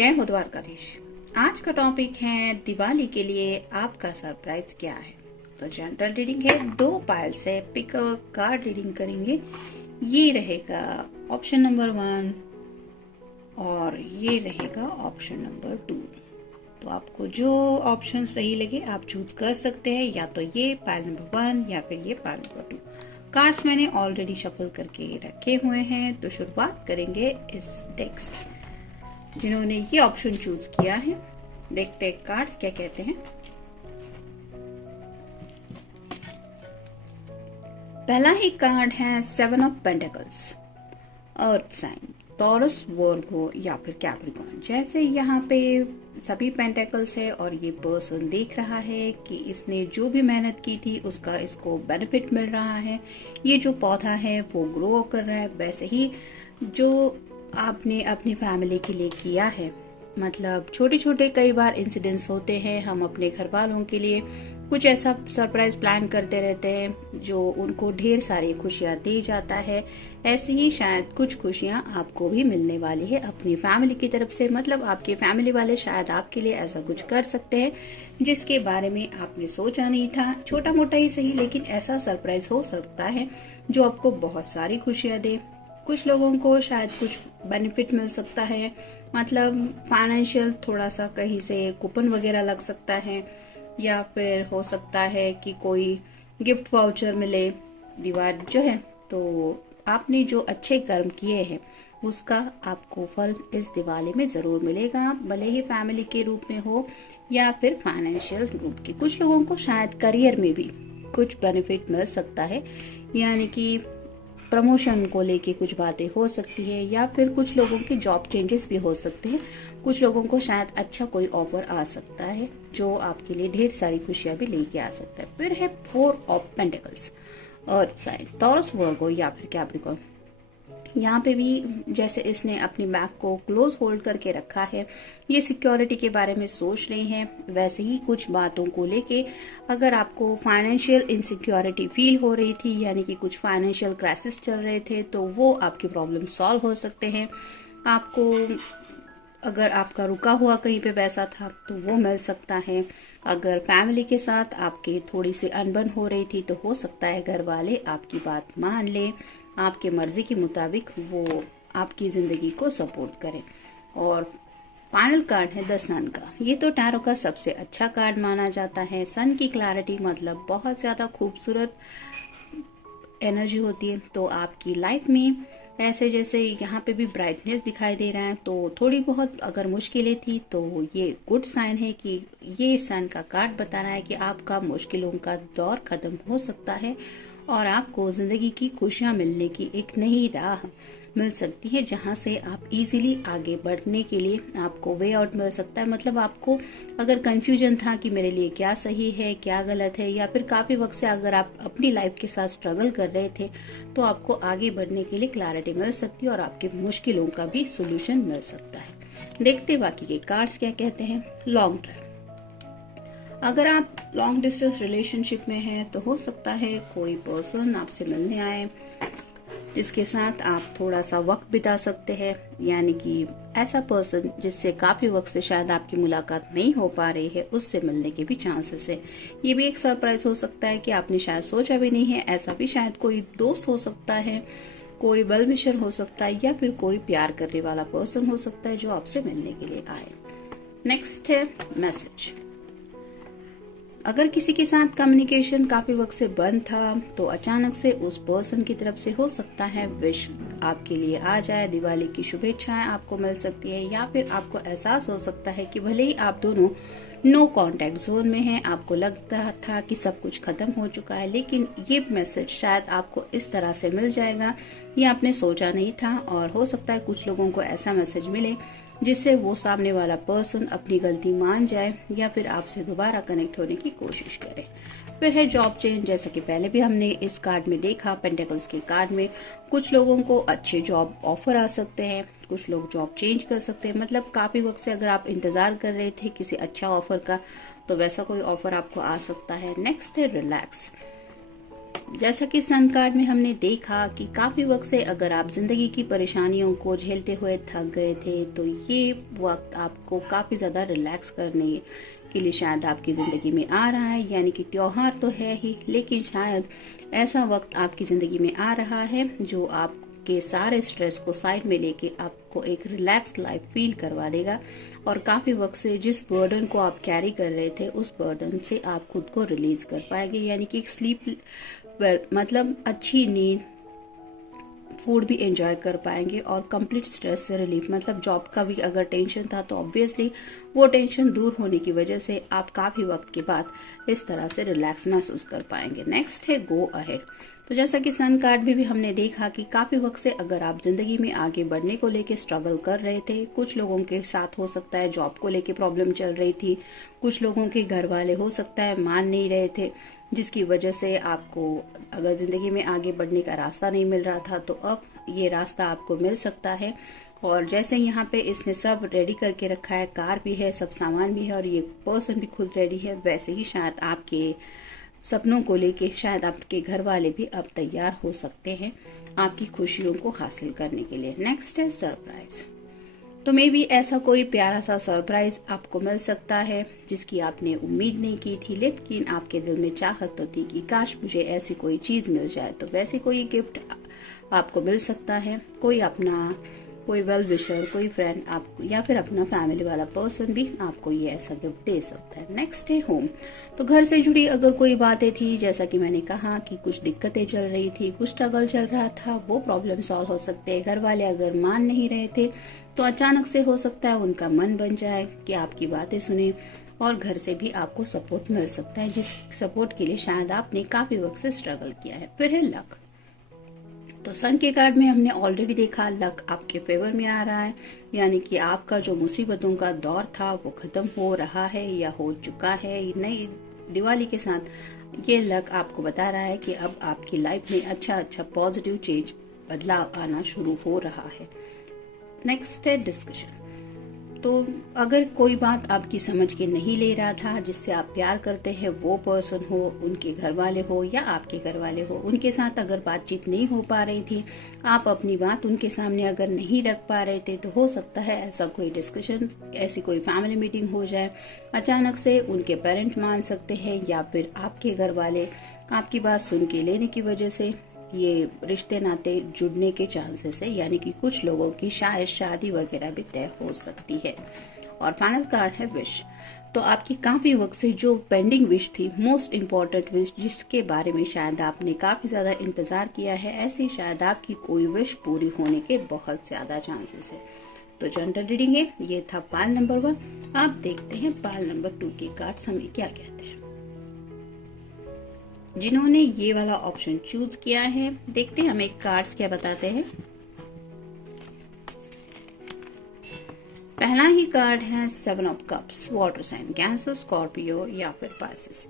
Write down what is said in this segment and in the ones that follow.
जय हो द्वारकाधीश। आज का टॉपिक है दिवाली के लिए आपका सरप्राइज क्या है। तो जनरल रीडिंग है, 2 पायल से पिक अ कार्ड रीडिंग करेंगे। ये रहेगा ऑप्शन नंबर 1 और ये रहेगा ऑप्शन नंबर 2। तो आपको जो ऑप्शन सही लगे आप चूज कर सकते हैं, या तो ये पायल नंबर 1 या फिर ये पायल नंबर 2। कार्ड्स मैंने ऑलरेडी शफल करके रखे हुए हैं, तो शुरुआत करेंगे इस डेक से। जिन्होंने ये ऑप्शन चूज किया है, देखते हैं कार्ड्स क्या कहते हैं। पहला ही कार्ड है 7 of pentacles, earth sign, Taurus, Virgo या फिर कैप्रिकॉर्न। जैसे यहाँ पे सभी पेंटिकल्स है और ये पर्सन देख रहा है कि इसने जो भी मेहनत की थी उसका इसको बेनिफिट मिल रहा है। ये जो पौधा है वो ग्रो कर रहा है। वैसे ही जो आपने अपनी फैमिली के लिए किया है, मतलब छोटे छोटे कई बार इंसिडेंट्स होते हैं, हम अपने घर वालों के लिए कुछ ऐसा सरप्राइज प्लान करते रहते हैं जो उनको ढेर सारी खुशियां दे जाता है। ऐसे ही शायद कुछ खुशियां आपको भी मिलने वाली है अपनी फैमिली की तरफ से। मतलब आपके फैमिली वाले शायद आपके लिए ऐसा कुछ कर सकते हैं जिसके बारे में आपने सोचा नहीं था। छोटा मोटा ही सही, लेकिन ऐसा सरप्राइज हो सकता है जो आपको बहुत सारी खुशियां दे। कुछ लोगों को शायद कुछ बेनिफिट मिल सकता है, मतलब फाइनेंशियल थोड़ा सा कहीं से कूपन वगैरह लग सकता है, या फिर हो सकता है कि कोई गिफ्ट वाउचर मिले। दीवार जो है, तो आपने जो अच्छे कर्म किए हैं उसका आपको फल इस दिवाली में जरूर मिलेगा, भले ही फैमिली के रूप में हो या फिर फाइनेंशियल रूप के। कुछ लोगों को शायद करियर में भी कुछ बेनिफिट मिल सकता है, यानी कि प्रमोशन को लेके कुछ बातें हो सकती है, या फिर कुछ लोगों के जॉब चेंजेस भी हो सकते हैं। कुछ लोगों को शायद अच्छा कोई ऑफर आ सकता है जो आपके लिए ढेर सारी खुशियां भी लेके आ सकता है। फिर है 4 of pentacles, earth sign, Taurus, Virgo या फिर कैप्रिकॉर्न। यहाँ पे भी जैसे इसने अपनी बैग को क्लोज होल्ड करके रखा है, ये सिक्योरिटी के बारे में सोच रहे हैं। वैसे ही कुछ बातों को लेके अगर आपको फाइनेंशियल इनसिक्योरिटी फील हो रही थी, यानी कि कुछ फाइनेंशियल क्राइसिस चल रहे थे, तो वो आपके प्रॉब्लम सॉल्व हो सकते हैं। आपको अगर आपका रुका हुआ कहीं पे पैसा था तो वो मिल सकता है। अगर फैमिली के साथ आपकी थोड़ी सी अनबन हो रही थी तो हो सकता है घर वाले आपकी बात मान ले, आपके मर्जी के मुताबिक वो आपकी जिंदगी को सपोर्ट करें। और फाइनल कार्ड है द सन का। ये तो टैरो का सबसे अच्छा कार्ड माना जाता है। सन की क्लैरिटी मतलब बहुत ज्यादा खूबसूरत एनर्जी होती है। तो आपकी लाइफ में ऐसे जैसे यहाँ पे भी ब्राइटनेस दिखाई दे रहा है, तो थोड़ी बहुत अगर मुश्किलें थी तो ये गुड साइन है कि ये सन का कार्ड बता रहा है कि आपका मुश्किलों का दौर खत्म हो सकता है और आपको जिंदगी की खुशियां मिलने की एक नई राह मिल सकती है, जहां से आप इजीली आगे बढ़ने के लिए आपको वे आउट मिल सकता है। मतलब आपको अगर कंफ्यूजन था कि मेरे लिए क्या सही है क्या गलत है, या फिर काफी वक्त से अगर आप अपनी लाइफ के साथ स्ट्रगल कर रहे थे, तो आपको आगे बढ़ने के लिए क्लैरिटी मिल सकती है और आपके मुश्किलों का भी सोल्यूशन मिल सकता है। देखते बाकी के कार्ड्स क्या कहते हैं। लॉन्ग ड्राइव, अगर आप लॉन्ग डिस्टेंस रिलेशनशिप में हैं तो हो सकता है कोई पर्सन आपसे मिलने आए जिसके साथ आप थोड़ा सा वक्त बिता सकते हैं, यानी कि ऐसा पर्सन जिससे काफी वक्त से शायद आपकी मुलाकात नहीं हो पा रही है, उससे मिलने के भी चांसेस है। ये भी एक सरप्राइज हो सकता है कि आपने शायद सोचा भी नहीं है। ऐसा भी शायद कोई दोस्त हो सकता है, कोई वेल विशर हो सकता है, या फिर कोई प्यार करने वाला पर्सन हो सकता है जो आपसे मिलने के लिए आए। नेक्स्ट है मैसेज। अगर किसी के साथ कम्युनिकेशन काफी वक्त से बंद था तो अचानक से उस पर्सन की तरफ से हो सकता है विश आपके लिए आ जाए, दिवाली की शुभेच्छाएं आपको मिल सकती है, या फिर आपको एहसास हो सकता है कि भले ही आप दोनों नो कांटेक्ट जोन में हैं, आपको लगता था कि सब कुछ खत्म हो चुका है, लेकिन ये मैसेज शायद आपको इस तरह से मिल जाएगा, ये आपने सोचा नहीं था। और हो सकता है कुछ लोगों को ऐसा मैसेज मिले जिससे वो सामने वाला पर्सन अपनी गलती मान जाए या फिर आपसे दोबारा कनेक्ट होने की कोशिश करे। फिर है जॉब चेंज, जैसा कि पहले भी हमने इस कार्ड में देखा, पेंटिकल्स के कार्ड में कुछ लोगों को अच्छे जॉब ऑफर आ सकते हैं, कुछ लोग जॉब चेंज कर सकते हैं। मतलब काफी वक्त से अगर आप इंतजार कर रहे थे किसी अच्छा ऑफर का, तो वैसा कोई ऑफर आपको आ सकता है। नेक्स्ट है रिलैक्स। जैसा कि सन कार्ड में हमने देखा कि काफी वक्त से अगर आप जिंदगी की परेशानियों को झेलते हुए थक गए थे तो ये वक्त आपको काफी ज्यादा रिलैक्स करने के लिए शायद आपकी जिंदगी में आ रहा है। यानी कि त्योहार तो है ही, लेकिन शायद ऐसा वक्त आपकी जिंदगी में आ रहा है जो आपके सारे स्ट्रेस को साइड में लेके आपको एक रिलैक्स लाइफ फील करवा देगा। और काफी वक्त से जिस बर्डन को आप कैरी कर रहे थे उस बर्डन से आप खुद को रिलीज कर पाएंगे। यानी कि स्लीप मतलब अच्छी नींद, फूड भी एंजॉय कर पाएंगे और कंप्लीट स्ट्रेस से रिलीफ, मतलब जॉब का भी अगर टेंशन था तो ऑब्वियसली वो टेंशन दूर होने की वजह से आप काफी वक्त के बाद इस तरह से रिलैक्स महसूस कर पाएंगे। नेक्स्ट है गो अहेड। तो जैसा कि सन कार्ड में भी हमने देखा कि काफी वक्त से अगर आप जिंदगी में आगे बढ़ने को लेके स्ट्रगल कर रहे थे, कुछ लोगों के साथ हो सकता है जॉब को लेके प्रॉब्लम चल रही थी, कुछ लोगों के घर वाले हो सकता है मान नहीं रहे थे, जिसकी वजह से आपको अगर जिंदगी में आगे बढ़ने का रास्ता नहीं मिल रहा था तो अब ये रास्ता आपको मिल सकता है। और जैसे यहाँ पे इसने सब रेडी करके रखा है, कार भी है, सब सामान भी है और ये पर्सन भी खुद रेडी है, वैसे ही शायद आपके सपनों को लेके शायद आपके घर वाले भी अब तैयार हो सकते हैं आपकी खुशियों को हासिल करने के लिए। नेक्स्ट है सरप्राइज। तो मे बी ऐसा कोई प्यारा सा सरप्राइज आपको मिल सकता है जिसकी आपने उम्मीद नहीं की थी, लेकिन आपके दिल में चाहत तो थी कि काश मुझे ऐसी कोई चीज मिल जाए। तो वैसे कोई गिफ्ट आपको मिल सकता है, कोई वेल विशर, कोई फ्रेंड आपको या फिर अपना फैमिली वाला पर्सन भी आपको ये ऐसा गिफ्ट दे सकता है। नेक्स्ट है होम। तो घर से जुड़ी अगर कोई बातें थी, जैसा कि मैंने कहा कि कुछ दिक्कतें चल रही थी, कुछ स्ट्रगल चल रहा था, वो प्रॉब्लम सॉल्व हो सकते हैं। घर वाले अगर मान नहीं रहे थे तो अचानक से हो सकता है उनका मन बन जाए कि आपकी बातें सुने और घर से भी आपको सपोर्ट मिल सकता है, जिस सपोर्ट के लिए शायद आपने काफी वक्त से स्ट्रगल किया है। फिर है लक। तो सन के कार्ड में हमने ऑलरेडी देखा लक आपके फेवर में आ रहा है, यानी कि आपका जो मुसीबतों का दौर था वो खत्म हो रहा है या हो चुका है। नई दिवाली के साथ ये लक आपको बता रहा है कि अब आपकी लाइफ में अच्छा पॉजिटिव चेंज, बदलाव आना शुरू हो रहा है। नेक्स्ट है डिस्कशन। तो अगर कोई बात आपकी समझ के नहीं ले रहा था, जिससे आप प्यार करते हैं, वो पर्सन हो, उनके घर वाले हो या आपके घर वाले हो, उनके साथ अगर बातचीत नहीं हो पा रही थी, आप अपनी बात उनके सामने अगर नहीं रख पा रहे थे, तो हो सकता है ऐसा कोई डिस्कशन, ऐसी कोई फैमिली मीटिंग हो जाए। अचानक से उनके पेरेंट्स मान सकते हैं या फिर आपके घर वाले आपकी बात सुन के लेने की वजह से ये रिश्ते नाते जुड़ने के चांसेस है, यानी कि कुछ लोगों की शायद शादी वगैरह भी तय हो सकती है। और फाइनल कार्ड है विश। तो आपकी काफी वक्त से जो पेंडिंग विश थी, मोस्ट इम्पोर्टेंट विश, जिसके बारे में शायद आपने काफी ज्यादा इंतजार किया है, ऐसी शायद आपकी कोई विश पूरी होने के बहुत ज्यादा चांसेस है। तो जनरल रीडिंग है, ये था पाल नंबर 1। आप देखते हैं पाल नंबर 2 के कार्ड्स हमें क्या कहते हैं। जिन्होंने ये वाला ऑप्शन चूज किया है, देखते हैं हमें कार्ड्स क्या बताते हैं। पहला ही कार्ड है 7 of cups, water sign, Cancer, Scorpio या फिर पाइसेस।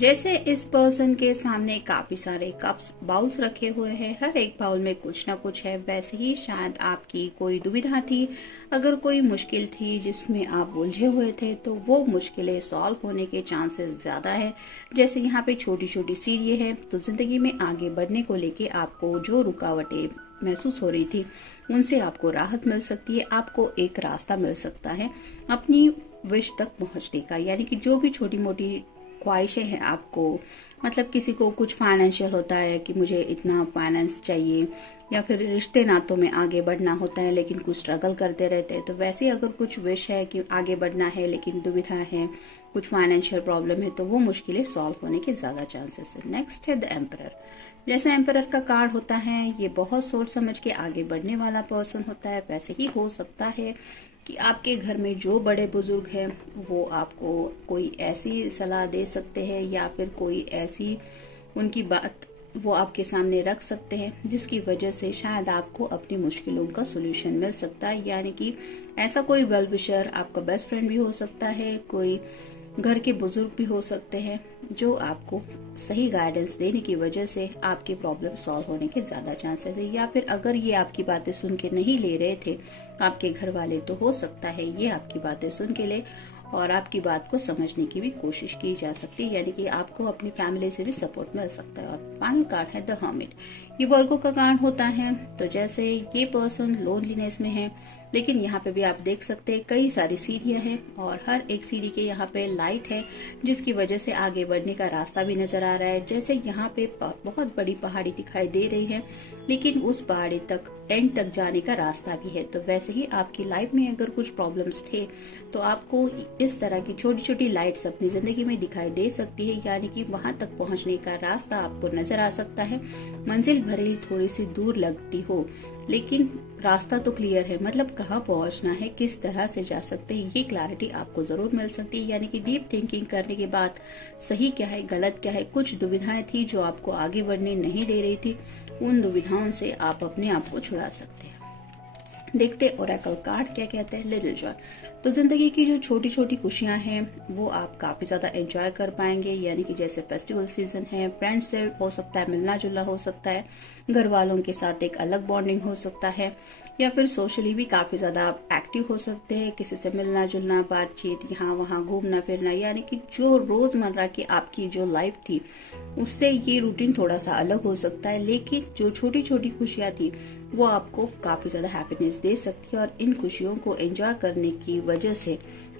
जैसे इस पर्सन के सामने काफी सारे कप्स, बाउल्स रखे हुए हैं, हर एक बाउल में कुछ ना कुछ है, वैसे ही शायद आपकी कोई दुविधा थी, अगर कोई मुश्किल थी जिसमें आप उलझे हुए थे, तो वो मुश्किलें सॉल्व होने के चांसेस ज्यादा है। जैसे यहाँ पे छोटी छोटी सीढ़ी है, तो जिंदगी में आगे बढ़ने को लेके आपको जो रुकावटें महसूस हो रही थी उनसे आपको राहत मिल सकती है, आपको एक रास्ता मिल सकता है अपनी विश तक पहुंचने का। यानी कि जो भी छोटी मोटी ख्वाहिशें हैं आपको, मतलब किसी को कुछ फाइनेंशियल होता है कि मुझे इतना फाइनेंस चाहिए, या फिर रिश्ते नातों में आगे बढ़ना होता है लेकिन कुछ स्ट्रगल करते रहते हैं, तो वैसे अगर कुछ विश है कि आगे बढ़ना है लेकिन दुविधा है, कुछ फाइनेंशियल प्रॉब्लम है, तो वो मुश्किलें सॉल्व होने के ज्यादा चांसेस है। नेक्स्ट है द एम्परर। जैसे एम्परर का कार्ड होता है, ये बहुत सोच समझ के आगे बढ़ने वाला पर्सन होता है। वैसे ही हो सकता है कि आपके घर में जो बड़े बुजुर्ग हैं वो आपको कोई ऐसी सलाह दे सकते हैं या फिर कोई ऐसी उनकी बात वो आपके सामने रख सकते हैं जिसकी वजह से शायद आपको अपनी मुश्किलों का सोल्यूशन मिल सकता है। यानी कि ऐसा कोई वेल विशर, आपका बेस्ट फ्रेंड भी हो सकता है, कोई घर के बुजुर्ग भी हो सकते हैं जो आपको सही गाइडेंस देने की वजह से आपकी प्रॉब्लम सॉल्व होने के ज्यादा चांसेस है। या फिर अगर ये आपकी बातें सुन के नहीं ले रहे थे आपके घर वाले, तो हो सकता है ये आपकी बातें सुन के ले और आपकी बात को समझने की भी कोशिश की जा सकती है, यानी कि आपको अपनी फैमिली से भी सपोर्ट मिल सकता है। और फाइनल कार्ड है द हर्मिट। ये वर्गो का कार्ड होता है। तो जैसे ये पर्सन लोनलीनेस में है, लेकिन यहाँ पे भी आप देख सकते हैं कई सारी सीढ़ियां हैं और हर एक सीढ़ी के यहाँ पे लाइट है, जिसकी वजह से आगे बढ़ने का रास्ता भी नजर आ रहा है। जैसे यहाँ पे बहुत बड़ी पहाड़ी दिखाई दे रही है, लेकिन उस पहाड़ी तक एंड तक जाने का रास्ता भी है। तो वैसे ही आपकी लाइफ में अगर कुछ प्रॉब्लम्स थे तो आपको इस तरह की छोटी छोटी लाइट्स अपनी जिंदगी में दिखाई दे सकती है, यानी कि वहां तक पहुंचने का रास्ता आपको नजर आ सकता है। मंजिल भले ही थोड़ी सी दूर लगती हो, लेकिन रास्ता तो क्लियर है, मतलब कहाँ पहुंचना है, किस तरह से जा सकते हैं, ये क्लैरिटी आपको जरूर मिल सकती है। यानी कि डीप थिंकिंग करने के बाद सही क्या है गलत क्या है, कुछ दुविधाएं थी जो आपको आगे बढ़ने नहीं दे रही थी, उन दुविधाओं से आप अपने आप को छुड़ा सकते हैं। देखते ओरेकल कार्ड क्या कहते हैं। Little Joy. तो जिंदगी की जो छोटी छोटी खुशियां हैं वो आप काफी ज्यादा एंजॉय कर पाएंगे, यानी कि जैसे फेस्टिवल सीजन है, फ्रेंड्स से हो सकता है मिलना जुलना हो सकता है, घर वालों के साथ एक अलग बॉन्डिंग हो सकता है, या फिर सोशली भी काफी ज्यादा आप एक्टिव हो सकते हैं, किसी से मिलना जुलना, बातचीत, यहाँ वहाँ घूमना फिरना, यानी कि जो रोजमर्रा की आपकी जो लाइफ थी उससे ये रूटीन थोड़ा सा अलग हो सकता है, लेकिन जो छोटी छोटी खुशियां थी वो आपको काफी ज्यादा हैप्पीनेस दे सकती है। और इन खुशियों को एंजॉय करने की वजह से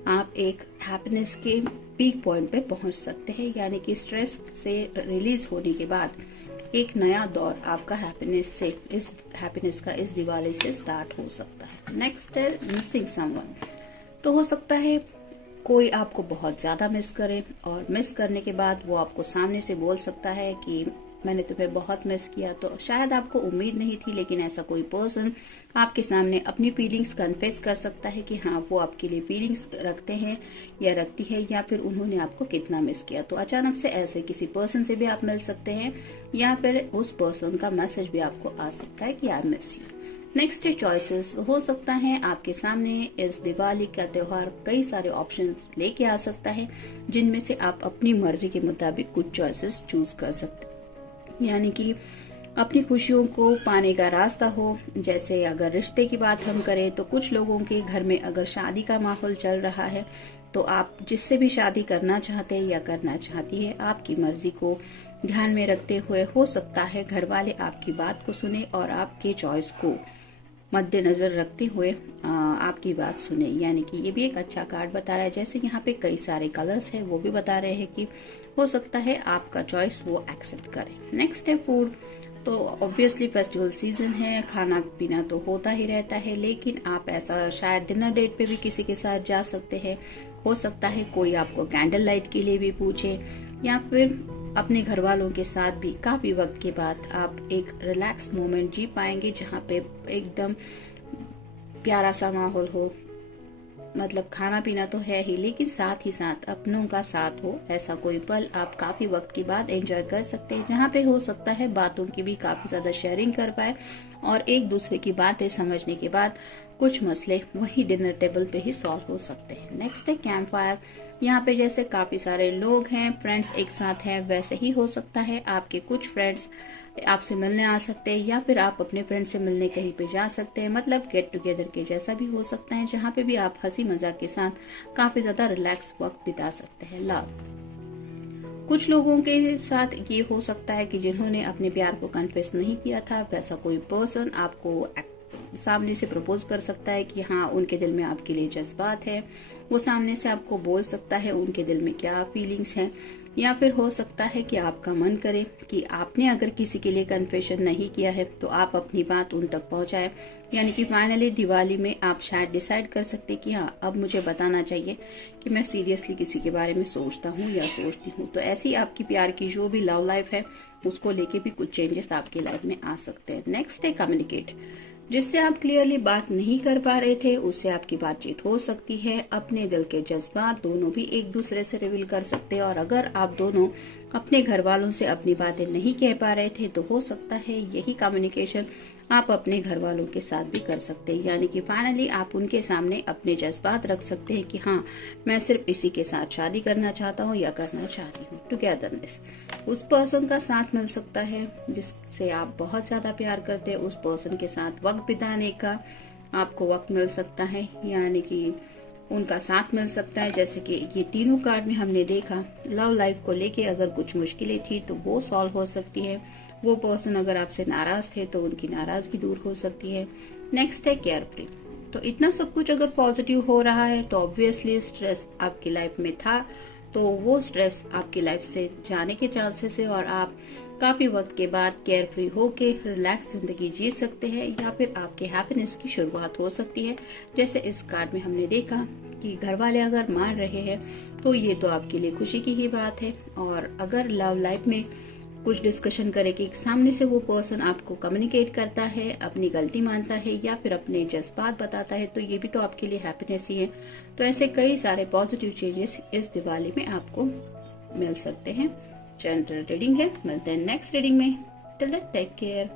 आप एक हैप्पीनेस के पीक पॉइंट पे पहुंच सकते हैं, यानी कि स्ट्रेस से रिलीज होने के बाद एक नया दौर आपका हैप्पीनेस का इस दिवाली से स्टार्ट हो सकता है। नेक्स्ट है मिसिंग समवन। तो हो सकता है कोई आपको बहुत ज्यादा मिस करे, और मिस करने के बाद वो आपको सामने से बोल सकता है कि मैंने तुम्हें बहुत मिस किया। तो शायद आपको उम्मीद नहीं थी, लेकिन ऐसा कोई पर्सन आपके सामने अपनी फीलिंग्स कन्फेस कर सकता है कि हाँ वो आपके लिए फीलिंग्स रखते हैं या रखती है, या फिर उन्होंने आपको कितना मिस किया। तो अचानक से ऐसे किसी पर्सन से भी आप मिल सकते हैं, या फिर उस पर्सन का मैसेज भी आपको आ सकता है कि आई मिस यू। नेक्स्ट है चॉइसेस। हो सकता है आपके सामने इस दिवाली का त्योहार कई सारे ऑप्शन लेके आ सकता है, जिनमें से आप अपनी मर्जी के मुताबिक कुछ चॉइसेस चूज कर सकते हैं, यानी कि अपनी खुशियों को पाने का रास्ता हो। जैसे अगर रिश्ते की बात हम करें तो कुछ लोगों के घर में अगर शादी का माहौल चल रहा है, तो आप जिससे भी शादी करना चाहते हैं या करना चाहती है, आपकी मर्जी को ध्यान में रखते हुए हो सकता है घर वाले आपकी बात को सुने और आपके चॉइस को मद्देनजर रखते हुए आपकी बात सुने, यानी कि ये भी एक अच्छा कार्ड बता रहा है। जैसे यहाँ पे कई सारे कलर्स हैं, वो भी बता रहे हैं कि हो सकता है आपका चॉइस वो एक्सेप्ट करे। नेक्स्ट है फूड। तो ऑब्वियसली फेस्टिवल सीजन है, खाना पीना तो होता ही रहता है, लेकिन आप ऐसा शायद डिनर डेट पे भी किसी के साथ जा सकते हैं। हो सकता है कोई आपको कैंडल लाइट के लिए भी पूछे, या फिर अपने घर वालों के साथ भी काफी वक्त के बाद आप एक रिलैक्स मोमेंट जी पाएंगे, जहाँ पे एकदम प्यारा सा माहौल हो। मतलब खाना पीना तो है ही, लेकिन साथ ही साथ अपनों का साथ हो, ऐसा कोई पल आप काफी वक्त के बाद एंजॉय कर सकते हैं, जहाँ पे हो सकता है बातों की भी काफी ज्यादा शेयरिंग कर पाए, और एक दूसरे की बातें समझने के बाद कुछ मसले वही डिनर टेबल पे ही सॉल्व हो सकते हैं। नेक्स्ट है कैंप फायर। यहाँ पे जैसे काफी सारे लोग हैं, फ्रेंड्स एक साथ हैं, वैसे ही हो सकता है आपके कुछ फ्रेंड्स आपसे मिलने आ सकते हैं, या फिर आप अपने फ्रेंड से मिलने कहीं पे जा सकते हैं। मतलब गेट टुगेदर के जैसा भी हो सकता है, जहाँ पे भी आप हंसी मजाक के साथ काफी ज्यादा रिलैक्स वक्त बिता सकते हैं। लव। कुछ लोगों के साथ ये हो सकता है कि जिन्होंने अपने प्यार को कन्फेस नहीं किया था, वैसा कोई पर्सन आपको सामने से प्रपोज कर सकता है कि हाँ उनके दिल में आपके लिए जज्बात है। वो सामने से आपको बोल सकता है उनके दिल में क्या फीलिंग्स हैं, या फिर हो सकता है कि आपका मन करे कि आपने अगर किसी के लिए कन्फेशन नहीं किया है तो आप अपनी बात उन तक पहुंचाए, यानी कि फाइनली दिवाली में आप शायद डिसाइड कर सकते कि हाँ अब मुझे बताना चाहिए कि मैं सीरियसली किसी के बारे में सोचता हूँ या सोचती हूँ। तो ऐसी आपकी प्यार की जो भी लव लाइफ है उसको लेके भी कुछ चेंजेस आपकी लाइफ में आ सकते हैं। नेक्स्ट है कम्युनिकेट। जिससे आप क्लियरली बात नहीं कर पा रहे थे उससे आपकी बातचीत हो सकती है। अपने दिल के जज्बात दोनों भी एक दूसरे से रिवील कर सकते हैं, और अगर आप दोनों अपने घर वालों से अपनी बातें नहीं कह पा रहे थे तो हो सकता है यही कम्युनिकेशन आप अपने घर वालों के साथ भी कर सकते हैं, यानी कि फाइनली आप उनके सामने अपने जज्बात रख सकते हैं कि हाँ मैं सिर्फ इसी के साथ शादी करना चाहता हूँ या करना चाहती हूँ। टुगेदरनेस। उस पर्सन का साथ मिल सकता है जिससे आप बहुत ज्यादा प्यार करते हैं, उस पर्सन के साथ वक्त बिताने का आपको वक्त मिल सकता है, यानी कि उनका साथ मिल सकता है। जैसे कि ये तीनों कार्ड में हमने देखा, लव लाइफ को लेके अगर कुछ मुश्किलें थी तो वो सॉल्व हो सकती है। वो पर्सन अगर आपसे नाराज थे तो उनकी नाराजगी दूर हो सकती है। नेक्स्ट है केयर फ्री। तो इतना सब कुछ अगर पॉजिटिव हो रहा है तो ऑब्वियसली स्ट्रेस आपकी लाइफ में था, तो वो स्ट्रेस आपकी लाइफ से जाने के चांसेस है और आप काफी वक्त के बाद केयर फ्री होके रिलैक्स जिंदगी जी सकते हैं, या फिर आपके हैप्पीनेस की शुरुआत हो सकती है। जैसे इस कार्ड में हमने देखा कि घर वाले अगर मान रहे हैं तो ये तो आपके लिए खुशी की ही बात है। और अगर लव लाइफ में कुछ डिस्कशन करें कि सामने से वो पर्सन आपको कम्युनिकेट करता है, अपनी गलती मानता है या फिर अपने जज्बात बताता है, तो ये भी तो आपके लिए हैप्पीनेस ही है। तो ऐसे कई सारे पॉजिटिव चेंजेस इस दिवाली में आपको मिल सकते हैं। जनरल रीडिंग है, मिलते हैं नेक्स्ट रीडिंग में। Till then take care.